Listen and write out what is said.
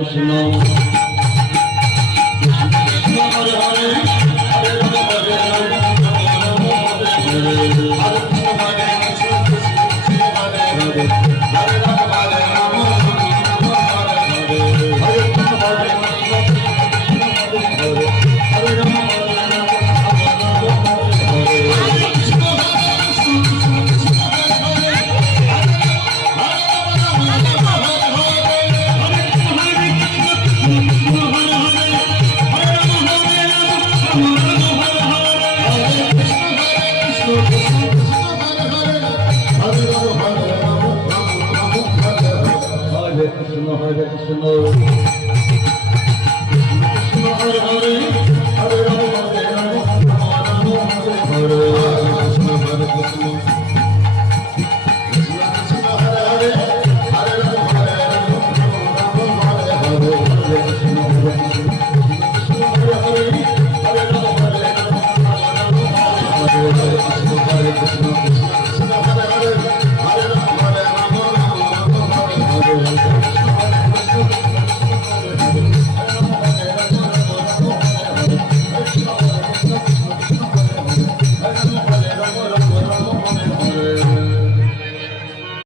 Krishna Hare Hare Hare Ram Hare Ram Hare Krishna Hare Krishna Hare Hare Hare Rama Hare Rama Hare Krishna Hare Krishna Krishna Hare Hare Hare Rama Hare Rama Hare Krishna Hare Krishna Hare Hare Hare Rama Hare Rama Hare Krishna Hare Krishna